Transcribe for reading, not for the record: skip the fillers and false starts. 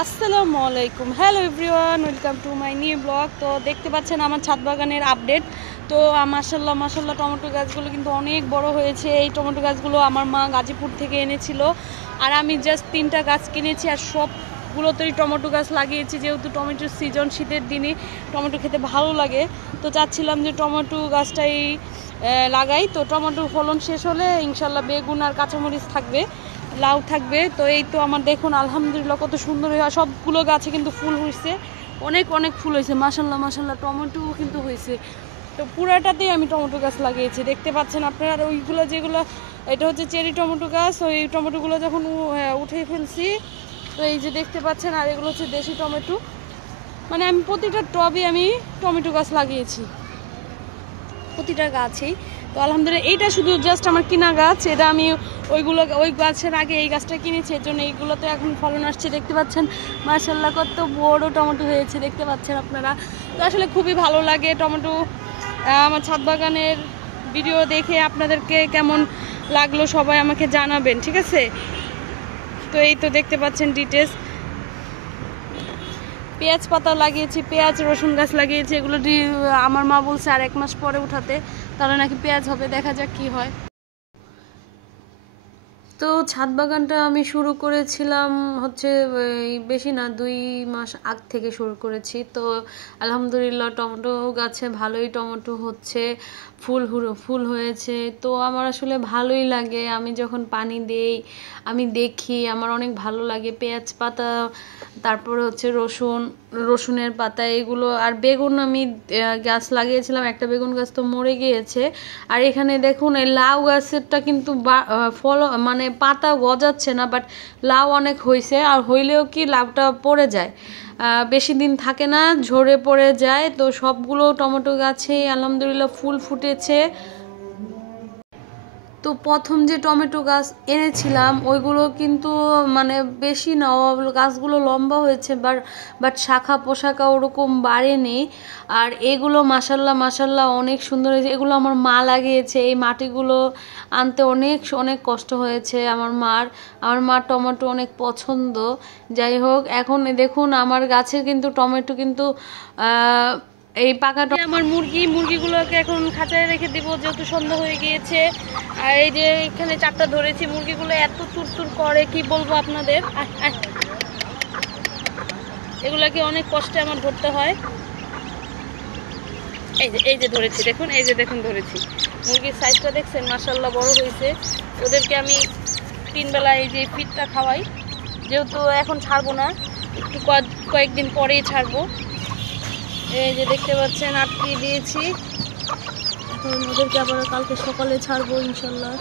আসসালামু আলাইকুম, hello everyone, welcome to my new blog. তো দেখতে পাচ্ছেন আমার ছাদ বাগানের আপডেট। তো মাশাল্লাহ মাশাল্লাহ টমেটো গাছগুলো কিন্তু অনেক বড় হয়েছে। এই টমেটো গাছগুলো আমার মা গাজীপুর থেকে এনেছিল, আর আমি জাস্ট 3টা গাছ কিনেছি, আর সবগুলোতেই টমেটো গাছ লাগিয়েছি। যেহেতু টমেটোর সিজন, শীতের দিনে টমেটো খেতে ভালো লাগে, তো চাচ্ছিলাম যে টমেটো গাছটাই লাগাই। তো টমেটোর ফলন শেষ হলে ইনশাল্লাহ বেগুন আর কাঁচামরিচ থাকবে, লাউ থাকবে। তো এই তো আমার দেখুন আলহামদুলিল্লাহ কত সুন্দর হয়ে সবগুলো গাছে কিন্তু ফুল হয়েছে, অনেক অনেক ফুল হয়েছে মাশাল্লাহ মাশাল্লাহ। টমেটো কিন্তু হয়েছে, তো পুরাটাতেই আমি টমেটো গাছ লাগিয়েছি। দেখতে পাচ্ছেন আপনারা, ওইগুলো যেগুলো, এটা হচ্ছে চেরি টমেটো গাছ, ওই টমেটোগুলো যখন উঠে ফেলছি, তো এই যে দেখতে পাচ্ছেন। আর এগুলো হচ্ছে দেশি টমেটো, মানে আমি প্রতিটা টবে আমি টমেটো গাছ লাগিয়েছি, প্রতিটা গাছেই। তো আলহামদুলিল্লাহ এইটা শুধু জাস্ট আমার কিনা গাছ, এটা আমি ওই গাছের আগে এই গাছটা কিনেছি, এর জন্য এইগুলোতে এখন ফলন আসছে। দেখতে পাচ্ছেন মাশাল্লাহ কত বড় টমেটো হয়েছে, দেখতে পাচ্ছেন আপনারা। তো আসলে খুবই ভালো লাগে টমেটো। আমার ছাদ বাগানের ভিডিও দেখে আপনাদেরকে কেমন লাগলো সবাই আমাকে জানাবেন, ঠিক আছে? তো এই তো দেখতে পাচ্ছেন ডিটেলস। পেঁয়াজ পাতা লাগিয়েছি, পেঁয়াজ রসুন গাছ লাগিয়েছি। এগুলো আমার মা বলছে আর 1 মাস পরে উঠাতে, তাহলে নাকি পেঁয়াজ হবে। দেখা যাক কি হয়। তো ছাদ বাগানটা আমি শুরু করেছিলাম হচ্ছে বেশি না, 2 মাস আগ থেকে শুরু করেছি। তো আলহামদুলিল্লাহ টমেটো গাছে ভালোই টমেটো হচ্ছে, ফুল হয়েছে। তো আমার আসলে ভালোই লাগে, আমি যখন পানি দেই, আমি দেখি, আমার অনেক ভালো লাগে। পেঁয়াজ পাতা, তারপরে হচ্ছে রসুনের পাতা, এগুলো। আর বেগুন আমি গাছ লাগিয়েছিলাম, একটা বেগুন গাছ তো মরে গিয়েছে। আর এখানে দেখুন এই লাউ গাছেরটা কিন্তু ফল, মানে পাতা গজাচ্ছে না, বাট লাউ অনেক হয়েছে। আর হইলেও কি লাউটা পড়ে যায়, বেশি দিন থাকে না, ঝরে পড়ে যায়। তো সবগুলো টমেটো গাছেই আলহামদুলিল্লাহ ফুল ফুটেছে। তো প্রথম যে টমেটো গাছ এনেছিলাম ওইগুলো কিন্তু মানে বেশি না, গাছগুলো লম্বা হয়েছে, বাট শাখা পোশাকা ওরকম বাড়েনি। আর এগুলো মাশাল্লাহ মাশাল্লাহ অনেক সুন্দর হয়েছে। এগুলো আমার মা লাগিয়েছে, এই মাটিগুলো আনতে অনেক অনেক কষ্ট হয়েছে আমার মার টমেটো অনেক পছন্দ। যাই হোক, এখন দেখুন আমার গাছের কিন্তু টমেটো কিন্তু এই পাকাটা। আমার মুরগিগুলোকে এখন খাঁচায় রেখে দিব, যেহেতু সন্ধ্যা হয়ে গিয়েছে। আর এই যে এখানে 4টা ধরেছি, মুরগিগুলো এত তুরতুর করে কি বলবো আপনাদের। এগুলাকে অনেক কষ্টে আমার ধরতে হয়। এই যে ধরেছি, দেখুন, এই যে দেখুন ধরেছি। মুরগির সাইজটা দেখছেন, মাশাল্লাহ বড় হয়েছে। ওদেরকে আমি 3 বেলা এই যে ফিডটা খাওয়াই, যেহেতু এখন ছাড়বো না, একটু কয়েকদিন পরেই ছাড়বো। এই যে দেখতে পাচ্ছেন আটকে দিয়েছি, এখন ওদেরকে আবার কালকে সকালে ছাড়বো ইনশাল্লাহ।